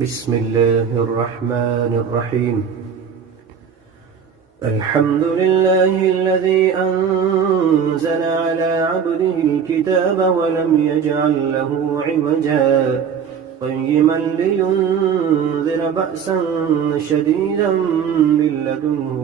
بسم الله الرحمن الرحيم. الحمد لله الذي أنزل على عبده الكتاب ولم يجعل له عوجا قيما لينذر بأسا شديدا من لدنه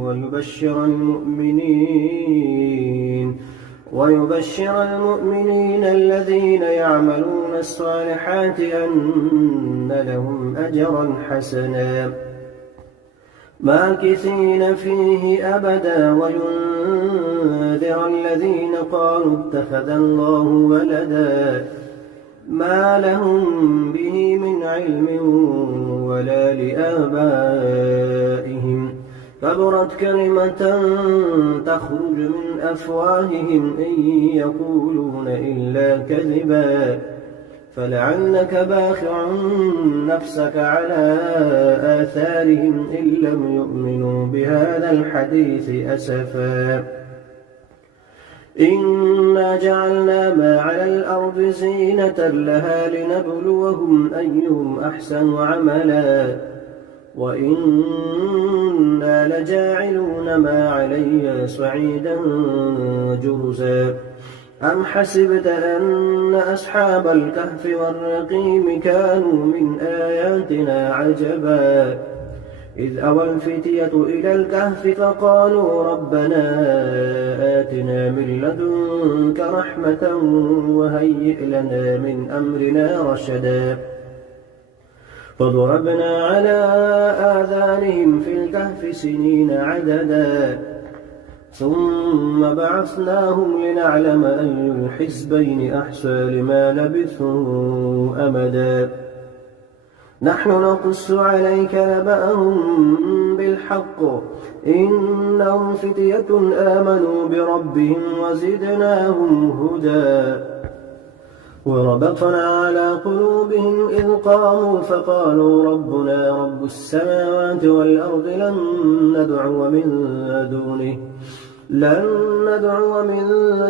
ويبشر المؤمنين الذين يعملون الصالحات أن لهم أجرا حسنا ماكثين فيه أبدا وينذر الذين قالوا اتخذ الله ولدا ما لهم به من علم ولا لآبائهم كبرت كلمة تخرج من أفواههم إن يقولون إلا كذبا فلعلك باخع نفسك على آثارهم إن لم يؤمنوا بهذا الحديث أسفا إنا جعلنا ما على الأرض زينة لها لنبلوهم أيهم أحسن عملا وإنا لجاعلون ما عليها صعيدا جرزا أم حسبت أن أصحاب الكهف والرقيم كانوا من آياتنا عجبا إذ أوى الفتية إلى الكهف فقالوا ربنا آتنا من لدنك رحمة وهيئ لنا من أمرنا رشدا فضربنا على آذانهم في الكهف سنين عددا ثم بعثناهم لنعلم أي الحزبين أحصى لما لبثوا أمدا نحن نقص عليك نبأهم بالحق إنهم فتية آمنوا بربهم وزدناهم هدى وربطنا على قلوبهم إذ قاموا فقالوا ربنا رب السماوات والأرض لن ندعو من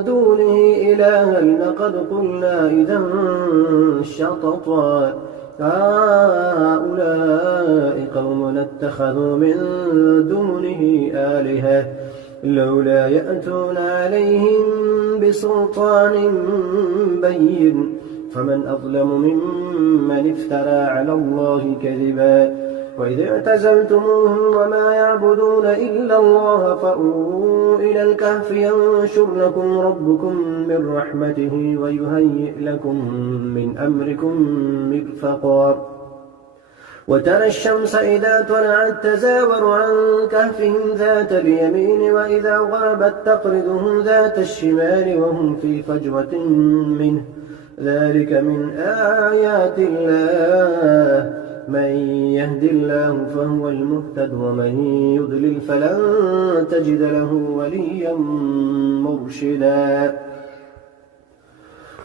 دونه إلها لقد قلنا إذا شططا هؤلاء قوم اتخذوا من دونه آلهة لولا يأتون عليهم بسلطان بين فمن أظلم ممن افترى على الله كذبا وإذ اعتزلتموهم وما يعبدون إلا الله فأووا إلى الكهف ينشر لكم ربكم من رحمته ويهيئ لكم من أمركم مرفقا وترى الشمس إذا طلعت تزاور عن كهفهم ذات اليمين وإذا غربت تقرضهم ذات الشمال وهم في فجوة منه ذلك من آيات الله من يهد الله فهو المهتد ومن يضلل فلن تجد له وليا مرشدا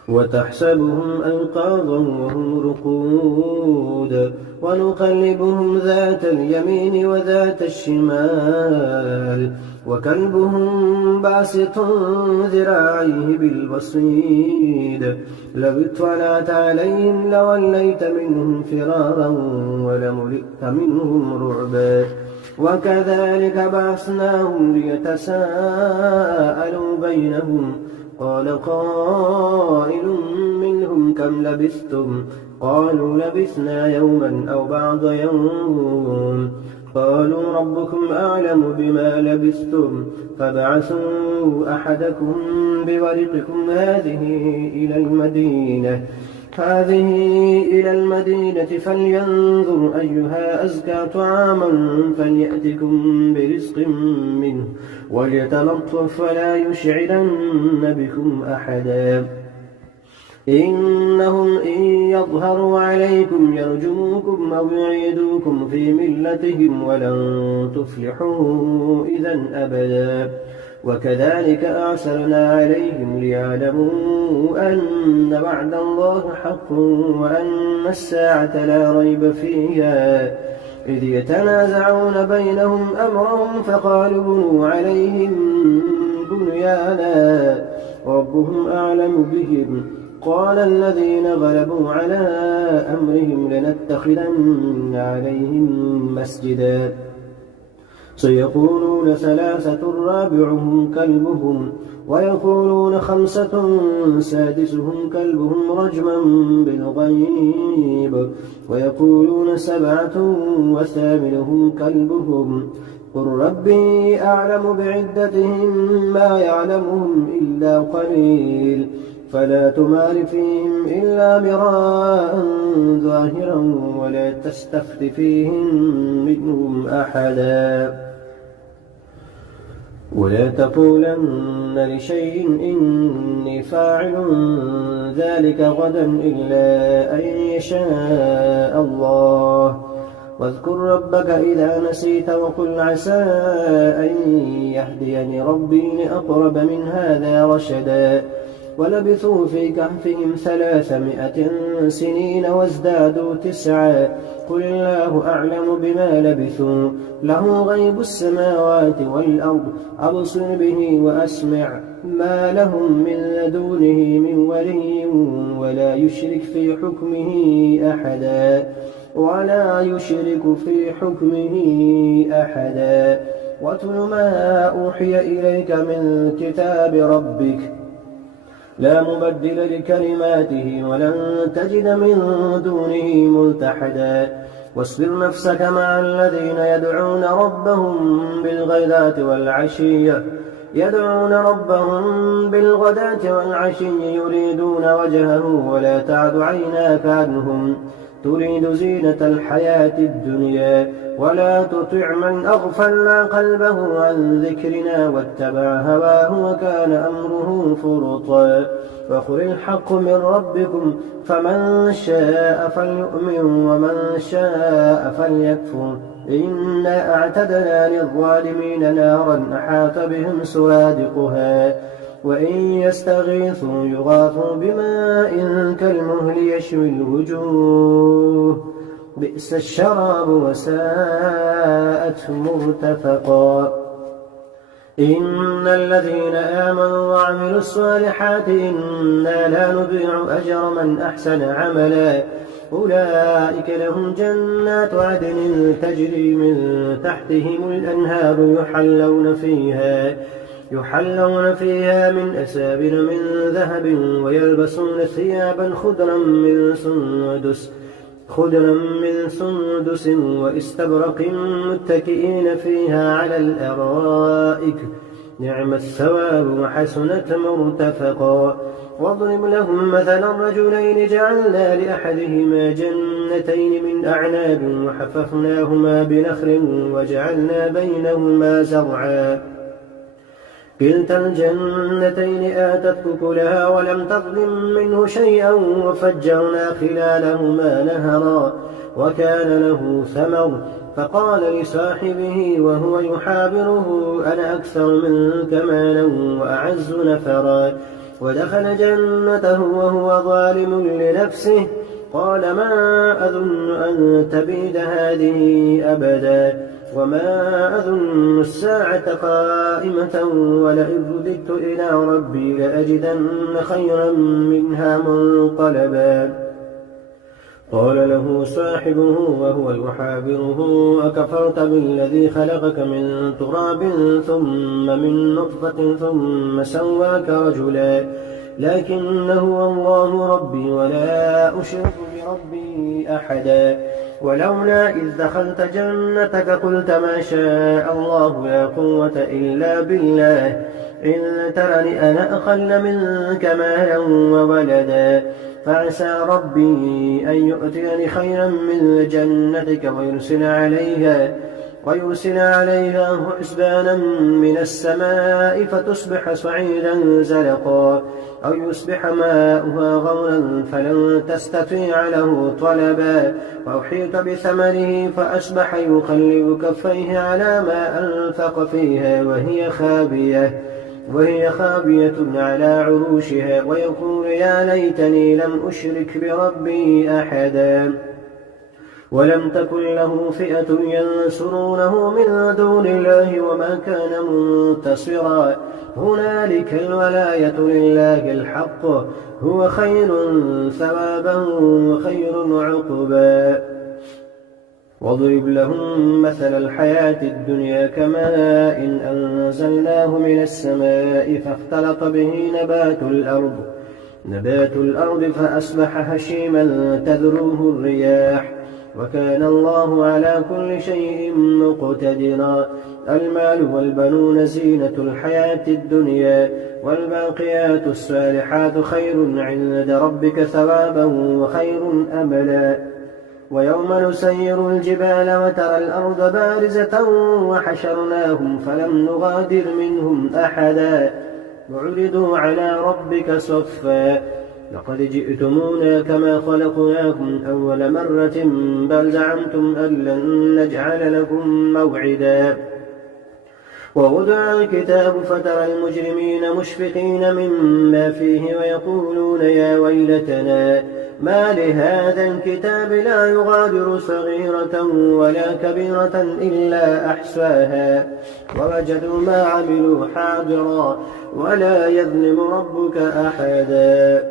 وتحسبهم أيقاظا وهم رقود ونقلبهم ذات اليمين وذات الشمال وكلبهم باسط ذراعيه بالوصيد لو اطلعت عليهم لوليت منهم فرارا ولملئت منهم رعبا وكذلك بعثناهم ليتساءلوا بينهم قال قائل منهم كم لبثتم قالوا لبثنا يوما أو بعض يوم قالوا ربكم أعلم بما لبثتم فابعثوا أحدكم بورقكم هذه إلى المدينة فلينظر أيها أزكى طعاما فليأتكم برزق منه وليتلطف ولا يشعرن بكم أحدا إنهم إن يظهروا عليكم يرجموكم أو يعيدوكم في ملتهم ولن تفلحوا إذا أبدا وكذلك أعثرنا عليهم ليعلموا أن وعد الله حق وأن الساعة لا ريب فيها إذ يتنازعون بينهم أمرهم فقالوا بنوا عليهم بنيانا ربهم أعلم بهم قال الذين غلبوا على أمرهم لنتخذن عليهم مسجدا سيقولون ثلاثة رابعهم كلبهم ويقولون خمسة سادسهم كلبهم رجما بالغيب ويقولون سبعة وثامنهم كلبهم قل ربي أعلم بعدتهم ما يعلمهم إلا قليل فلا تمار فيهم إلا مراء ظاهرا ولا تستفت فيهم منهم أحدا ولا تقولن لشيء إني فاعل ذلك غدا إلا أن يشاء الله واذكر ربك إذا نسيت وقل عسى أن يهديني ربي لأقرب من هذا رشدا ولبثوا في كهفهم 300 سنين وازدادوا 9 قل الله أعلم بما لبثوا له غيب السماوات والأرض أبصر به وأسمع ما لهم من لدونه من ولي ولا يشرك في حكمه أحدا واتل ما أوحي إليك من كتاب ربك لا مبدل لكلماته ولن تجد من دونه ملتحدا واصبر نفسك مع الذين يدعون ربهم بالغداة والعشي يريدون وجهه ولا تعد عيناك عنهم تريد زينة الحياة الدنيا ولا تطع من أغفلنا قلبه عن ذكرنا واتبع هواه وكان أمره فرطا وقل الحق من ربكم فمن شاء فليؤمن ومن شاء فليكفر إنا أعتدنا للظالمين نارا أحاط بهم سرادقها وإن يستغيثوا يغاثوا بماء كالمهل يشوي الوجوه بئس الشراب وساءت مرتفقا إن الذين آمنوا وعملوا الصالحات إنا لا نضيع أجر من أحسن عملا أولئك لهم جنات عدن تجري من تحتهم الأنهار يحلون فيها من أسابر من ذهب ويلبسون ثيابا خضرا من سندس واستبرق متكئين فيها على الأرائك نعم الثواب وحسنت مرتفقا واضرب لهم مثلا رجلين جعلنا لأحدهما جنتين من أعناب وحففناهما بنخل وجعلنا بينهما زرعا كلتا الجنتين آتت أكلها ولم تظلم منه شيئا وفجرنا خلالهما نهرا وكان له ثمر فقال لصاحبه وهو يحاوره أنا أكثر منك مالا وأعز نفرا ودخل جنته وهو ظالم لنفسه قال ما أظن أن تبيد هذه أبدا وما أظن الساعة قائمة ولئن رددت إلى ربي لأجدن خيرا منها منقلبا قال له صاحبه وهو يحاوره أكفرت بالذي خلقك من تراب ثم من نطفة ثم سواك رجلا لكن هو الله ربي ولا أشرك بربي أحدا ولولا إذ دخلت جنتك قلت ما شاء الله لا قوة إلا بالله إن ترني أنا أقل منك مالا وولدا فعسى ربي أن يؤتيني خيرا من جنتك ويرسل عليها حسبانا من السماء فتصبح صعيدا زلقا أو يصبح ماؤها غورا فلن تستطيع له طلبا وأحيط بثمره فأصبح يقلب كفيه على ما أنفق فيها وهي خابية على عروشها ويقول يا ليتني لم أشرك بربي أحدا ولم تكن له فئة ينصرونه من دون الله وما كان منتصرا هنالك الولاية لله الحق هو خير ثوابا وخير عقبا واضرب لهم مثل الحياة الدنيا كماء إن أنزلناه من السماء فاختلط به نبات الأرض فأصبح هشيما تذروه الرياح وكان الله على كل شيء مقتدرا المال والبنون زينة الحياة الدنيا والباقيات الصالحات خير عند ربك ثوابا وخير أملا ويوم نسير الجبال وترى الأرض بارزة وحشرناهم فلم نغادر منهم أحدا وعرضوا على ربك صفا لقد جئتمونا كما خلقناكم أول مرة بل زعمتم أن لن نجعل لكم موعدا ووضع الكتاب فترى المجرمين مشفقين مما فيه ويقولون يا ويلتنا ما لهذا الكتاب لا يغادر صغيرة ولا كبيرة إلا أحصاها ووجدوا ما عملوا حاضرا ولا يظلم ربك أحدا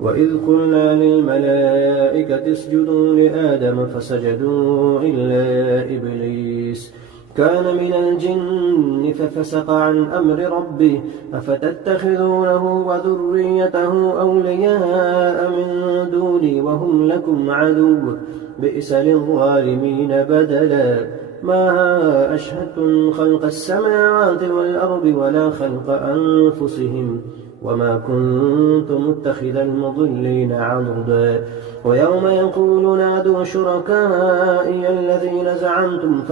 وإذ قلنا للملائكة اسجدوا لآدم فسجدوا إلا إبليس كان من الجن ففسق عن أمر ربه أفتتخذونه وذريته أولياء من دوني وهم لكم عدو بئس للظالمين بدلا ما أشهدتم خلق السماوات والأرض ولا خلق أنفسهم وما كنت متخذ المضلين عضدا ويوم يقول نادوا شركائي الذين زعمتم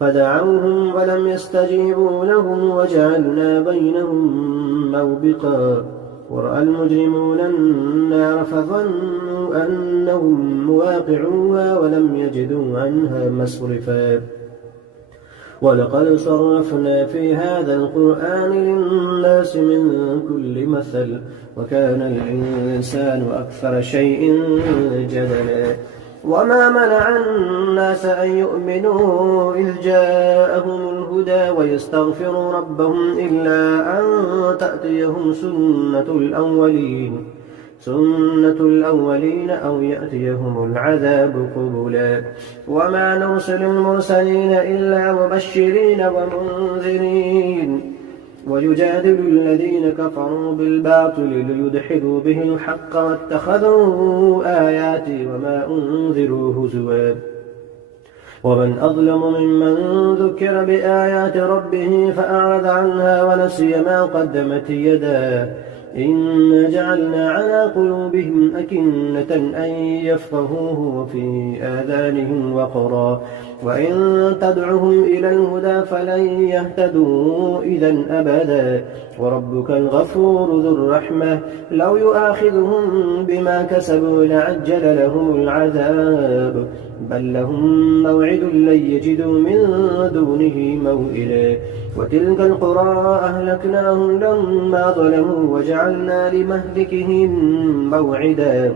فدعوهم ولم يستجيبوا لهم وجعلنا بينهم موبقا ورأى المجرمون النار فظنوا أنهم مواقعوها ولم يجدوا عنها مصرفا ولقد صرفنا في هذا القرآن للناس من كل مثل وكان الإنسان أكثر شيء جدلا وما منع الناس أن يؤمنوا إذ جاءهم الهدى ويستغفروا ربهم إلا أن تأتيهم سنة الأولين أو يأتيهم العذاب قبلا وما نرسل المرسلين إلا مبشرين ومنذرين ويجادل الذين كفروا بالباطل ليدحضوا به الحق واتخذوا آياتي وما أنذروا هزوا ومن أظلم ممن ذكر بآيات ربه فأعرض عنها ونسي ما قدمت يداه إنا جعلنا على قلوبهم أكنة أن يفقهوه وفي آذانهم وقرا وإن تدعهم إلى الهدى فلن يهتدوا إذا أبدا وربك الغفور ذو الرحمة لو يؤاخذهم بما كسبوا لعجل لهم العذاب بل لهم موعد لن يجدوا من دونه موئلا وتلك القرى أهلكناهم لما ظلموا وجعلنا لمهلكهم موعدا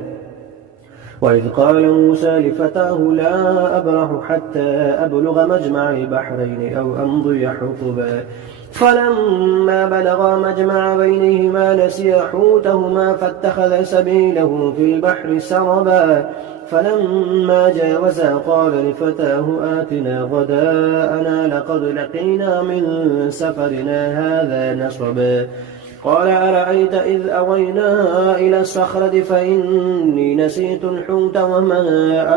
وإذ قال موسى لفتاه لا أبرح حتى أبلغ مجمع البحرين أو أمضي حقبا فلما بلغا مجمع بينهما نسيا حوتهما فاتخذ سبيله في البحر سربا فلما جاوزا قال لفتاه آتنا غداءنا لقد لقينا من سفرنا هذا نصبا قال أرأيت إذ أوينا إلى الصخرة فإني نسيت الحوت وما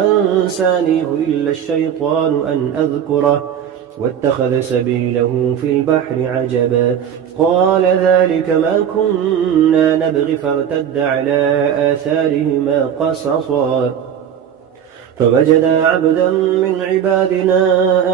أنسانيه إلا الشيطان أن أذكره واتخذ سبيله في البحر عجبا قال ذلك ما كنا نبغي فارتد على آثارهما قصصا فوجدا عبدا من عبادنا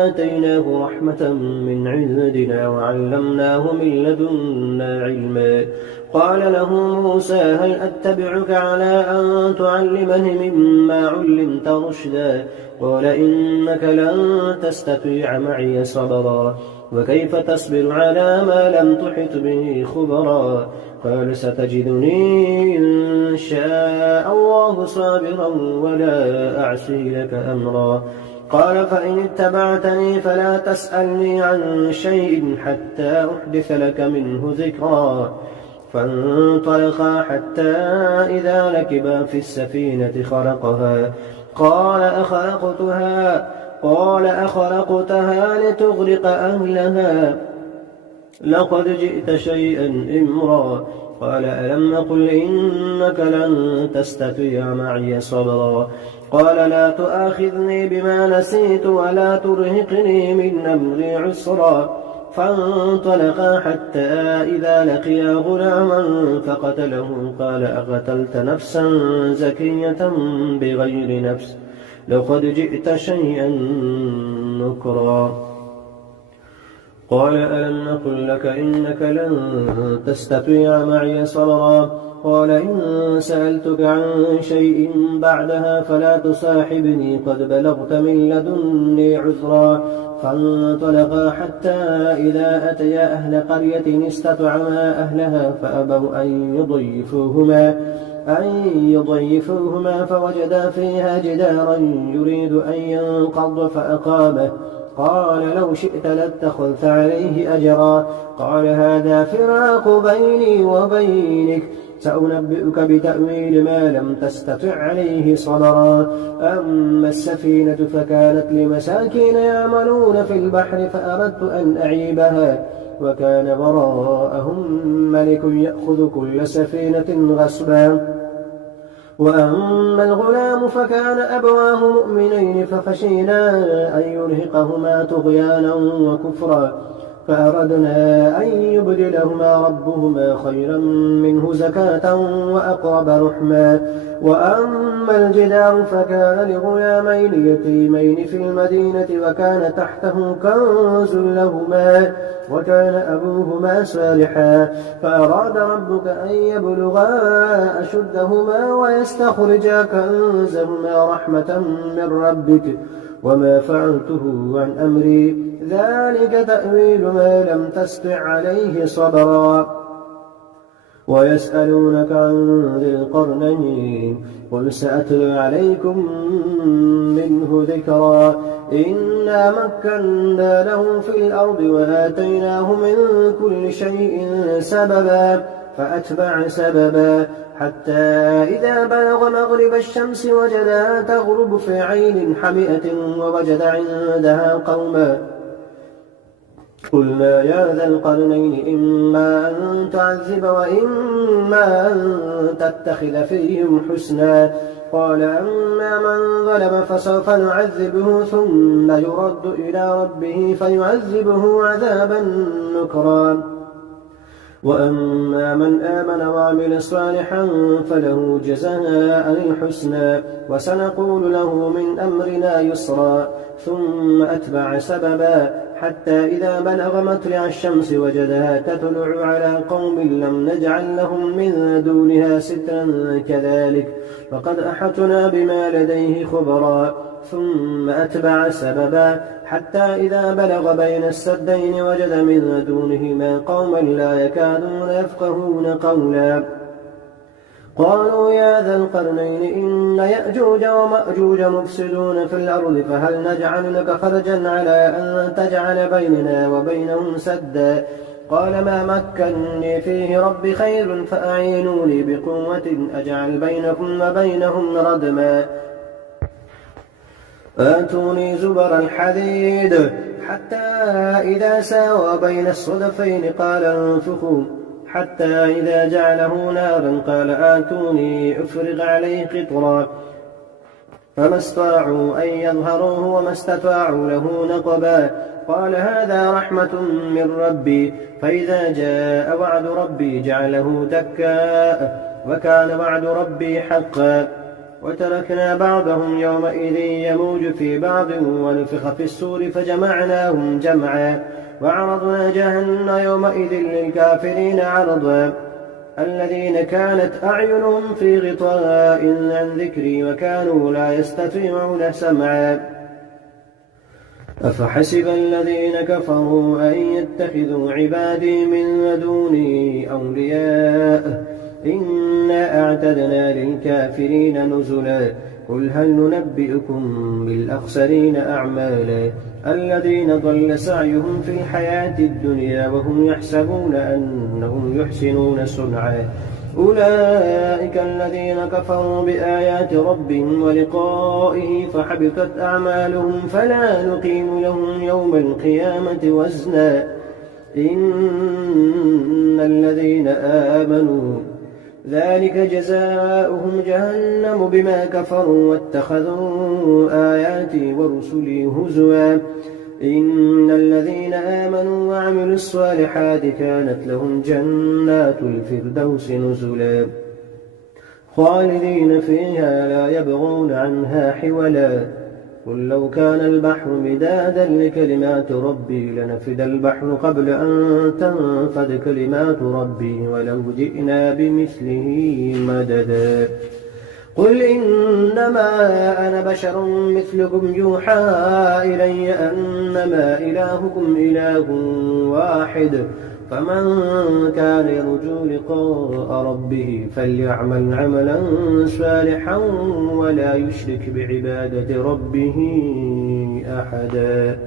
آتيناه رحمة من عندنا وعلمناه من لدنا علما قال له موسى هل أتبعك على أن تعلمني مما علمت رشدا قال إنك لن تستطيع معي صبرا وكيف تصبر على ما لم تحط به خبرا قال ستجدني إن شاء الله صابرا ولا أعصي لك أمرا قال فإن اتبعتني فلا تسألني عن شيء حتى أحدث لك منه ذكرا فانطلقا حتى إذا ركبا في السفينة خرقها قال أخرقتها لتغرق أهلها لقد جئت شيئا إمرا قال ألم أقل إنك لن تستطيع معي صبرا قال لا تؤاخذني بما نسيت ولا ترهقني من أمري عسرا فانطلقا حتى إذا لقيا غلاما فقتله قال أقتلت نفسا زكية بغير نفس لقد جئت شيئا نكرا قال ألم نقل لك إنك لن تستطيع معي صبرا قال إن سألتك عن شيء بعدها فلا تصاحبني قد بلغت من لدني عذرا فانطلقا حتى إذا أتيا أهل قرية استطعما أهلها فأبوا أن يضيفوهما فوجدا فيها جدارا يريد أن ينقض فأقامه قال لو شئت لاتخذت عليه أجرا قال هذا فراق بيني وبينك سأنبئك بتأويل ما لم تستطع عليه صبرا أما السفينة فكانت لمساكين يعملون في البحر فأردت أن أعيبها وكان وراءهم ملك يأخذ كل سفينة غصبا وأما الغلام فكان أبواه مؤمنين فخشينا أن يرهقهما طغيانا وكفرا فأردنا أن يبدلهما ربهما خيرا منه زكاة وأقرب رحما وأما الجدار فكان لغلامين يتيمين في المدينة وكان تحته كنز لهما وكان أبوهما صالحا فأراد ربك أن يبلغا أشدهما ويستخرجا كنزهما رحمة من ربك وما فعلته عن أمري ذلك تأويل ما لم تستطع عليه صبرا ويسألونك عن ذي القرنين قل سأتلو عليكم منه ذكرا إنا مكنا له في الأرض وآتيناه من كل شيء سببا فأتبع سببا حتى إذا بلغ مغرب الشمس وجدها تغرب في عين حمئة ووجد عندها قوما قلنا يا ذا القرنين إما أن تعذب وإما أن تتخذ فيهم حسنا قال أما من ظلم فسوف نعذبه ثم يرد إلى ربه فيعذبه عذابا نكرا وأما من آمن وعمل صالحا فله جزاء الحسنى وسنقول له من أمرنا يسرا ثم أتبع سببا حتى إذا بلغ مطلع الشمس وجدها تطلع على قوم لم نجعل لهم من دونها سترا كذلك فقد أحطنا بما لديه خبرا ثم أتبع سببا حتى إذا بلغ بين السدين وجد من دونهما قوما لا يكادون يفقهون قولا قالوا يا ذا القرنين إن يأجوج ومأجوج مفسدون في الأرض فهل نجعل لك خرجا على أن تجعل بيننا وبينهم سدا قال ما مكنني فيه ربي خير فأعينوني بقوة أجعل بينكم وبينهم ردما آتوني زبر الحديد حتى إذا ساوى بين الصدفين قال انفخوا حتى إذا جعله نارا قال آتوني أفرغ عليه قطرا فما استطاعوا أن يظهروه وما استطاعوا له نقبا قال هذا رحمة من ربي فإذا جاء وعد ربي جعله دكاء وكان وعد ربي حقا وتركنا بعضهم يومئذ يموج في بعض ونفخ في السور فجمعناهم جمعا وعرضنا جهنم يومئذ للكافرين عرضا الذين كانت أعينهم في غطاء عن ذكري وكانوا لا يستطيعون سمعا أفحسب الذين كفروا أن يتخذوا عبادي من دوني أولياء إنا أعتدنا للكافرين نزلا قل هل ننبئكم بالأخسرين أعمالا الذين ضل سعيهم في الحياة الدنيا وهم يحسبون أنهم يحسنون صنعا أولئك الذين كفروا بآيات ربهم ولقائه فحبطت أعمالهم فلا نقيم لهم يوم القيامة وزنا إن الذين آمنوا ذلك جزاؤهم جهنم بما كفروا واتخذوا آياتي ورسلي هزوا إن الذين آمنوا وعملوا الصالحات كانت لهم جنات الفردوس نزلا خالدين فيها لا يبغون عنها حولا قل لو كان البحر مدادا لكلمات ربي لنفد البحر قبل أن تنفد كلمات ربي ولو جئنا بمثله مددا قل إنما أنا بشر مثلكم يوحى إلي أنما إلهكم إله واحد فمن كان يرجو لقاء ربه فليعمل عملا صالحا ولا يشرك بعبادة ربه أحدا.